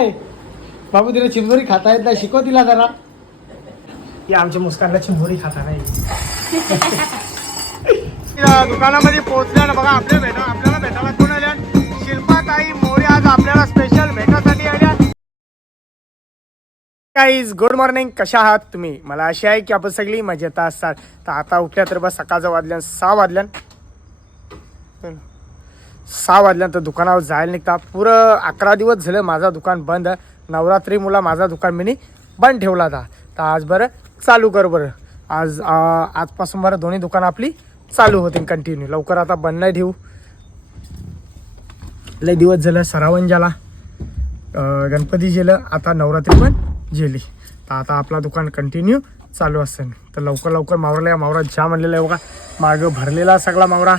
काय बाबू तिला चिंबोरी खाता येत नाही. शिकव तिला जरा. ती आमच्या मुस्कानला चिंबोरी खाता नाही. या दुकानामध्ये पोहोचल्या ना बघा आपल्या भेटा आपल्याला भेटायला कोण आल्या? शिल्पाताई मोरे आज आपल्याला स्पेशल भेटासाठी आल्या. गाईज गुड मॉर्निंग कशा आहात तुम्ही? मला अशी आहे की आपण सगळी मजेत असतात तर आता उठल्या तर बस सकाळचं वाजल्यान सहा वाजल्यान. सहा वाजल्यानंतर दुकानावर जायला निघता. पुरं अकरा दिवस झालं माझा दुकान बंद. नवरात्री मुला माझा दुकान मी बंद ठेवला होता. तर आज बरं चालू कर बरं. आज आजपासून बरं दोन्ही दुकानं आपली चालू होतील कंटिन्यू लवकर आता बंद नाही ठेवू. लय दिवस झालं सरावण झाला गणपती गेलं आता नवरात्री पण गेली तर आता आपला दुकान कंटिन्यू चालू असेल. तर लवकर लवकर मावराला या मावरा ज्या म्हणलेला आहे बघा मागं भरलेला सगळा मावरा.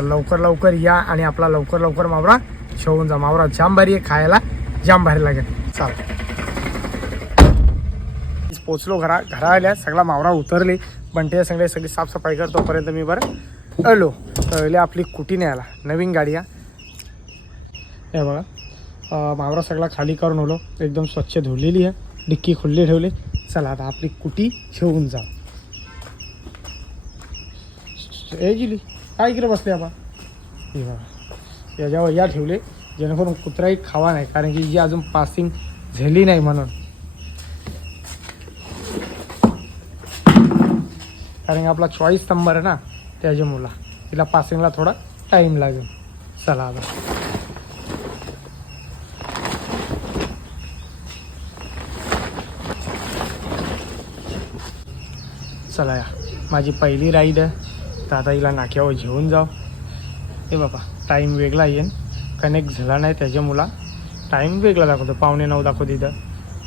तर लवकर लवकर या आणि आपला लवकर लवकर मावरा शेवून जा. मावरा जाम भारी आहे खायला. जाम भारी लागेल. चाल. पोचलो घरा घरा आल्या सगळा मावरा उतरले. बंटे सगळे सगळी साफसफाई करतोपर्यंत मी बरं आलो. पहिले आपली कुटी नाही आला नवीन गाडी या हे बघा. मावरा सगळा खाली करून होलो एकदम स्वच्छ धुवलेली आहे. डिक्की खुल्ली ठेवली. चला आता आपली कुटी ठेवून जा. ए गेली. काय इकडे बसले आपण हे बघा. याच्यावर या ठेवले जेणेकरून कुत्राही खावा नाही कारण की ही अजून पासिंग झाली नाही म्हणून. कारण की आपला चॉईस नंबर आहे ना त्याच्या मुला तिला पासिंगला थोडा टाईम लागेल. चला आता. चला या. माझी पहिली राईड आहे. तर आता हिला नाक्यावर घेऊन जाऊ हे बाबा टाईम वेगळा येईन. कनेक्ट झाला नाही त्याच्या मुला. टाईम वेगळा दाखवतो. पावणे नऊ दाखवतो इथं.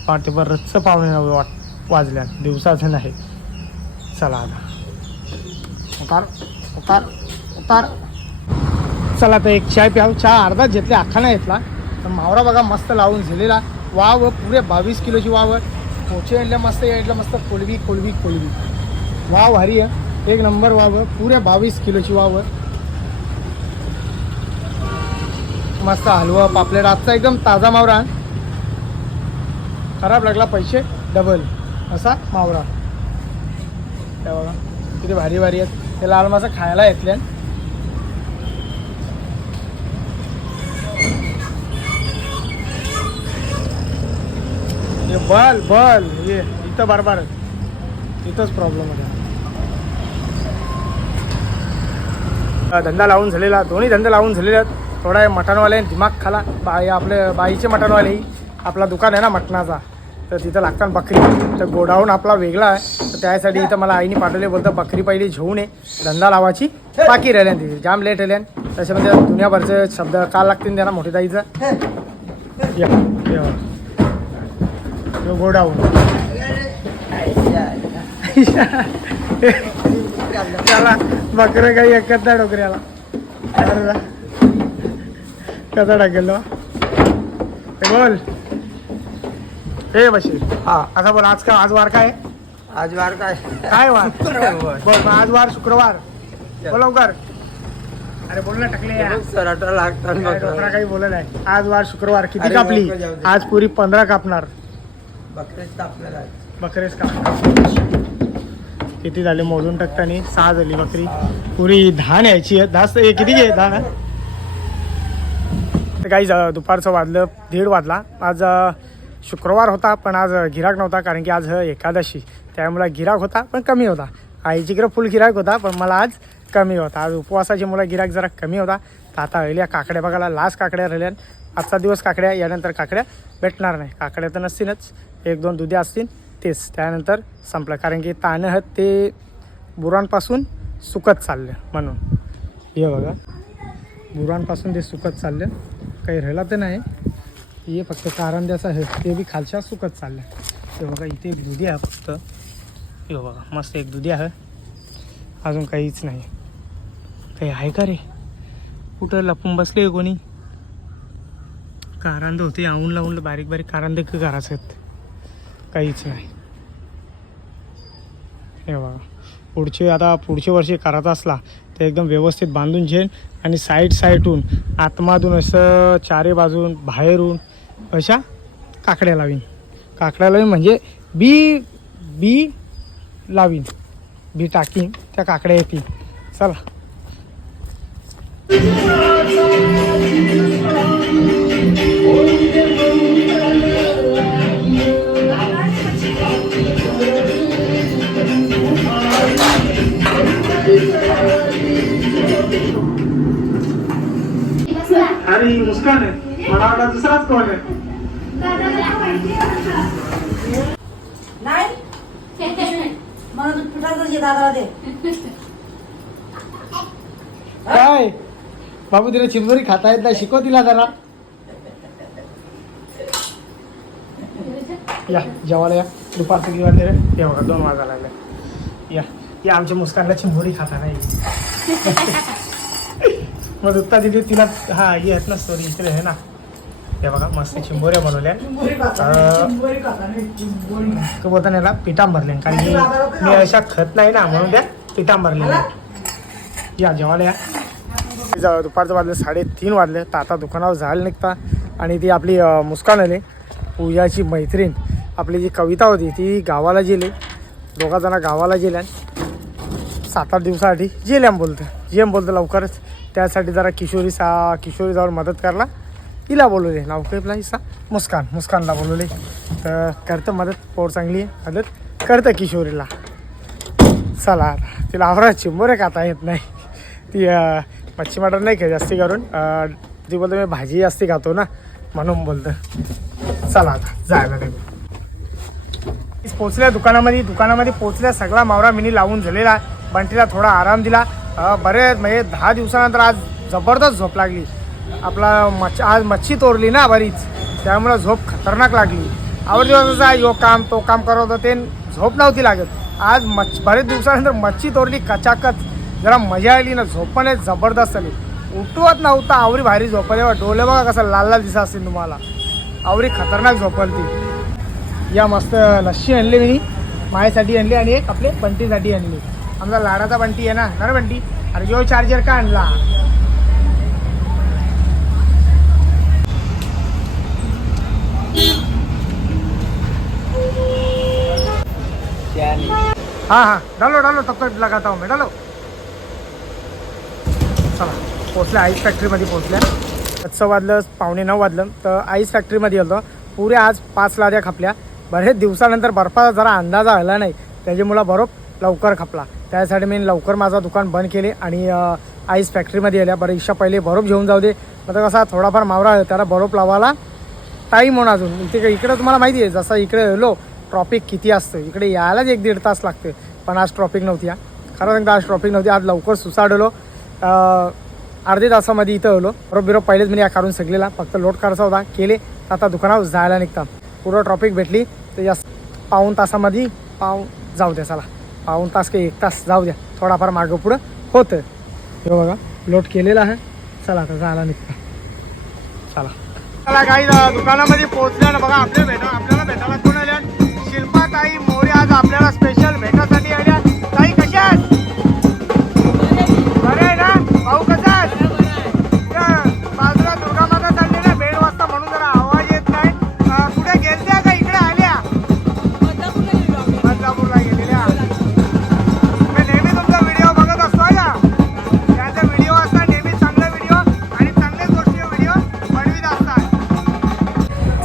पाठ बरं बरंचसं पावणे नऊ वाट वाजल्या दिवसाचं नाही. चला आता. उतार उतार उतार. चला तर एक चाय प्याव. चहा अर्धाच घेतले अख्खा नाही घेतला. तर मावरा बघा मस्त लावून झालेला. वाव पुरे बावीस किलोची वाव. पोचे आणल्या मस्त यायला मस्त. कोलवी कोलवी कोलवी. वाव हरी आहे. एक नंबर वाव पुरे बावीस किलोची वाव मस्त हलवा पापलेट. आजचा एकदम ताजा मावरा. खराब लागला पैसे डबल असा मावरा. त्या बघा किती भारी भारी आहेत. ते लाल मासा खायला येतल्या बल बल. ये इथं बरोबर इथंच प्रॉब्लेम होता धंदा लावून झालेला दोन्ही धंदे लावून झालेले आहेत. थोडा मटणवाले दिमाग खाला. बाई आपले बाईचे मटणवाले आपला दुकान आहे ना मटणाचा. तर तिथं लागतात बकरी. तर गोडाऊन आपला वेगळा आहे. तर त्यासाठी इथं मला आईने पाठवले बोलतं बकरी पहिली घेऊन ये. धंदा लावायची बाकी राहिल्या तिथे. जाम लेट राहिल्या त्याच्यामध्ये दुनियाभरचे शब्द काल लागतील त्यांना मोठी ताईचं. या या. यो गोडाऊन. त्याला बकरं काही एकच नाही डोकऱ्याला. कसा टाकेल? हे. बोल. हे बशीर. हा आता बोल आज का आज वार काय? आज वार काय? काय वार? बोल आज वार शुक्रवार. बोल लवकर. अरे बोल ना टाकले. काही बोलत आहे आज वार शुक्रवार. किती कापली. आज पुरी पंधरा कापणार. बकरेच कापलेला आहे. बकरेच कापणार. किती झाले मोजून टाकताना? सहा झाली बकरी. पुरी दहा यायची आहे. धास ए, किती घे धान तर काही दुपारचं वाजलं दीड वाजला. आज शुक्रवार होता पण आज गिराक नव्हता कारण की आज एकादशी. त्यामुळे गिराक होता पण कमी होता. आईच्याकडे फुल गिराक होता पण मला आज कमी होता. आज उपवासाची मुलं गिराक जरा कमी होता. तर आता राहिल्या काकड्या बघायला. लास्ट काकड्या राहिल्या. आजचा दिवस काकड्या यानंतर काकड्या. भेटणार नाही. काकड्या तर नसतीलच. एक दोन दुध्या असतील. तेच. त्यानंतर संपलं. कारण की ताणं ते बुरांपासून सुकत चाललं म्हणून. हे बघा. बुरांपासून ते सुकत चाललं. काही राहिला तर नाही. हे फक्त कारंद्याचं आहे ते बी खालच्या सुकत चाललं. ते बघा इथे एक दुधी आहे फक्त. हे बघा मस्त एक दुधी आहे. अजून काहीच नाही. काही आहे का रे? कुठं लपून बसले कोणी? कारंद होते आऊन लावून बारीक बारीक कारांदे करायचं आहेत. काहीच नाही. हे बघा. पुढचे आता पुढच्या वर्षी करायचा असला तर एकदम व्यवस्थित बांधून घेईन आणि साईड साईडहून आतमधून असं चारी बाजून बाहेरून अशा काकड्या लावीन. काकड्या लावीन म्हणजे बी बी लावीन. बी टाकीन त्या काकड्या येतील. चला. अरे मुस्कान आहे. मला दुसराच कोण आहे. नाही? पिठाचं दे. काय? बाबू तिला चिंबोरी खाता येत नाही. शिकव तिला जरा. या जेवायला या. दुपारचं किंवा ते या बघा दोन वाजा लागले. या. या आमच्या मुस्कानला चिंबोरी खाता नाही. मग उत्ता तिथे तिला हा ये आहेत ना स्टोरी इकडे आहे ना. हे बघा मस्त चिंबोऱ्या बनवल्या. तो बोलताना याला पिठांबरले कारण की मी अशा खत नाही ना म्हणून त्या पिठांबरले या जेवायला या. दुपारचं वाजले साडेतीन वाजले. तर आता दुकानावर जायला निघता. आणि ती आपली मुस्कान आली. पूजाची मैत्रीण. आपली जी कविता होती ती गावाला गेली. दोघा जण गावाला गेल्या सात आठ दिवसासाठी जेल्याम बोलतं जेम बोलतं लवकरच. त्यासाठी जरा किशोरी सा किशोरी जाऊन मदत करला. हिला बोलवले. नाव काय आपला? मुस्कान. मुस्कानला बोलवले. तर करतं मदत. पोर चांगली मदत करतं किशोरीला. चला तिला आवरा चिंबोरे खाता येत नाही. ती मच्छी मटर नाही खात जास्ती करून. ती बोलतो मी भाजी जास्ती खातो ना म्हणून बोलतं. चला आता जायला नाही पोचल्या दुकानामध्ये दुकानामध्ये पोचल्या. सगळा मावरा मिनी लावून झालेला. बंटीला थोडा आराम दिला. बरेच म्हणजे दहा दिवसानंतर आज जबरदस्त झोप लागली. आपला मच्छ आज मच्छी तोरली ना बरीच. त्यामुळे झोप खतरनाक लागली. आवड दिवसाचा यो काम तो काम करत होतं ते झोप नव्हती लागत. आज मच्छ बरेच दिवसानंतर मच्छी तोरली कचाकच. जरा मजा आली ना झोप पण एक जबरदस्त आली. उठवत नव्हता आवरी भारी झोपल डोले बघा कसं लाल लाल दिसत असतील तुम्हाला. आवरी खतरनाक झोपल ती. या मस्त लस्सी आणली मी. माझ्यासाठी आणली आणि एक आपले पंटीसाठी आणली. आमचा लाडाचा बंटी आहे ना. ना रे बंटी? अरे जो चार्जर का आणला? हाँ हाँ. डालो डालो. तब तक लगाता हूँ मैं. डालो. चला. पोचल्या आईस फॅक्टरीमध्ये पोचल्या आजचं वाजलं पावणे नऊ वाजलं. तर आईस फॅक्टरीमध्ये गेलो पुरे आज पाच लाद्या खपल्या. बरेच दिवसानंतर बर्फाचा जरा अंदाज आला नाही. त्याच्यामुळं बरोबर लवकर खपला. त्यासाठी मी लवकर माझं दुकान बंद केले आणि आईस फॅक्टरीमध्ये आल्या. बरं पहिले बरोब घेऊन जाऊ दे. मग कसा थोडाफार मावरा त्याला बरोब लावायला टाईम होणार अजून. इथे इकडं तुम्हाला माहिती आहे जसं इकडे गेलो ट्रॉफिक किती असतं. इकडे यायलाच एक दीड तास लागते. पण आज ट्रॉफिक नव्हती हा. खरं सांगता आज ट्रॉफिक नव्हती. आज लवकर सुसाडलो अर्धे तासामध्ये इथं आलो बरोबर बिरोब पहिलेच मी या काढून सगळेला. फक्त लोड करायचा होता केले. आता दुकानावर जायला निघता. पूर्ण ट्रॉफिक भेटली तर जास्त पाऊन तासामध्ये पाऊन जाऊ द्या चला. पाऊन तास काही एक तास जाऊ द्या. थोडाफार मागं पुढं होतं हे बघा लोट केलेला आहे. चला आता जायला निघता. चला. चला काही दुकानामध्ये पोहोचल्या ना बघा आपल्या भेटा आपल्याला भेटायला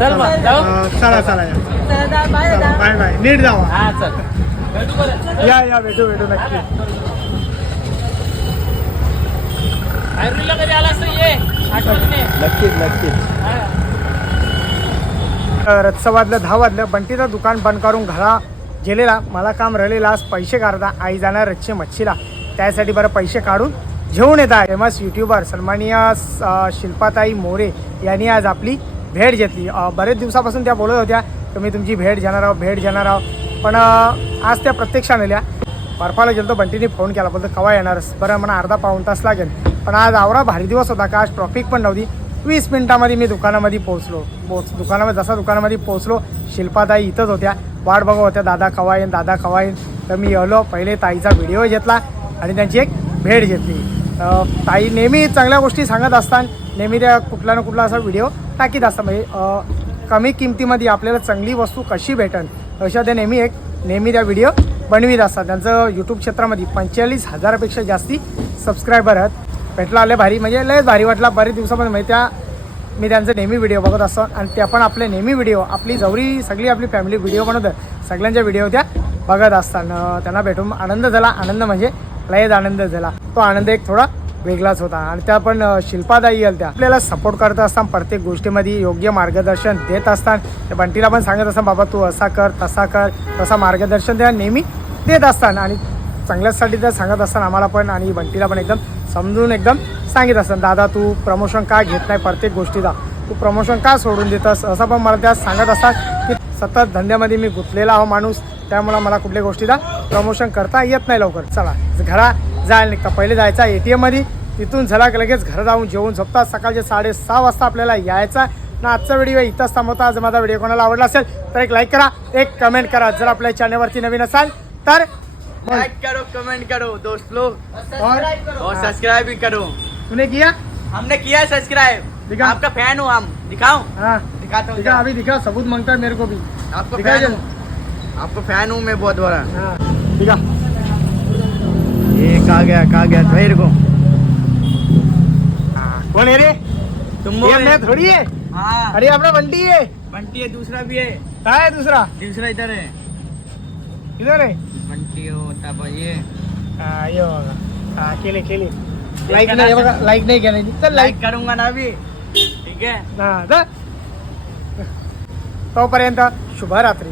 चल मग जाऊ. अं, चला चला. या दादा. Bye bye. नीट जावा. हा चल. या या भेटू भेटू नक्की. कधी ये. आठवणीने नक्कीच नक्कीच. दहा वाजलं बंटीचं दुकान बंद करून घरा गेलेला. मला काम राहिलेला आज पैसे काढता. आई जाणार रच्चे मच्छीला. त्यासाठी बरं पैसे काढून घेऊन येत आहे फेमस युट्यूबर सन्माननीय अं, शिल्पाताई मोरे यांनी आज आपली भेट घेतली. बरेच दिवसापासून त्या बोलत होत्या की मी तुमची भेट घेणार आहोत भेट घेणार आहोत. पण आज त्या प्रत्यक्षात आल्या. बर्फाला गेलो बंटीने फोन केला. बोलतो कवा येणारच बरं म्हणा अर्धा पाऊण तास लागेल. पण आज आवरा भारी दिवस होता का? आज ट्रॉफिक पण नव्हती. वीस मिनिटामध्ये मी दुकानामध्ये पोहोचलो. पोच दुकानामध्ये जसा दुकानामध्ये पोहोचलो शिल्पाताई इथंच होत्या. वाट बघत होत्या दादा कवा येईन? दादा कवा येईन? तर मी आलो. पहिले ताईचा व्हिडिओ घेतला आणि त्यांची एक भेट घेतली. ताई नेहमी चांगल्या गोष्टी सांगत असतात नेहमी त्या कुठला ना कुठला असा व्हिडिओ टाकीत असतात. म्हणजे कमी किमतीमध्ये आपल्याला चांगली वस्तू कशी भेटन अशा ते नेहमी एक नेहमी त्या व्हिडिओ बनवीत असतात. त्यांचं यूट्यूब क्षेत्रामध्ये पंचेचाळीस हजारापेक्षा जास्ती सबस्क्रायबर आहेत. भेटला आले भारी म्हणजे लयच भारी वाटला. बरेच दिवसामध्ये म्हणजे त्या मी त्यांचे नेहमी व्हिडिओ बघत असतो. आणि ते पण आपले नेहमी व्हिडिओ आपली जवळी सगळी आपली फॅमिली व्हिडिओ बनवतात. सगळ्यांच्या व्हिडिओ त्या बघत असतात. त्यांना भेटून आनंद झाला. आनंद म्हणजे लयच आनंद झाला. तो आनंद एक थोडा वेगळाच होता. आणि त्या पण शिल्पादायी त्या आपल्याला सपोर्ट करत असताना प्रत्येक गोष्टीमध्ये योग्य मार्गदर्शन देत असताना त्या बंटीला पण सांगत असताना बाबा तू असा कर तसा कर तसा मार्गदर्शन त्या नेहमी देत असताना. आणि चांगल्यासाठी तर सांगत असताना आम्हाला पण आणि बंटीला पण एकदम समजून एकदम सांगित असतात दादा तू प्रमोशन का घेत नाही प्रत्येक गोष्टीचा तू प्रमोशन का सोडून देतस असं पण मला त्या सांगत असतात की सतत धंद्यामध्ये मी गुंतलेला आहो माणूस त्यामुळं मला कुठल्या गोष्टीला प्रमोशन करता येत नाही लवकर. चला घरा जायला निघता. पहिले जायचा ए टी एममध्ये तिथून झाला की लगेच घरा जाऊन जेवून झोपतात सकाळचे साडेसहा वाजता आपल्याला यायचा ना आजचा व्हिडिओ इथंच थांबवता. आज माझा व्हिडिओ कोणाला आवडला असेल तर एक लाईक करा. एक कमेंट करा. जर आपल्या चॅनलवरती नवीन असाल तर लाइक करो कमेंट करो दोस्त लोग. और और सब्सक्राइब भी करो. तूने किया? हमने किया सब्सक्राइब दिखा। आपका फैन हूँ हम. दिखाओ हाँ. दिखाता हूँ दिखा. अभी दिखा. सबूत मांगता है मेरे को भी. आपका फैन। हूँ. आपका फैन हूँ मैं बहुत बड़ा. हाँ. दिखा. गया कहा गया? मेरे को हाँ, कौन है रे? तुम ये मैं थोड़ी है? हाँ। अरे अपना बंटी है। बंटी है दूसरा भी है। कहा है दूसरा? दूसरा इधर है। इधर है? बंटी होता पर ये हाँ। ये होगा। हाँ केले करा लाईक नाही हे बघा लाईक नाही केलं चल लाइक करूँगा ना अभी। ठीक है? हा जा तोपर्यंत शुभरात्री।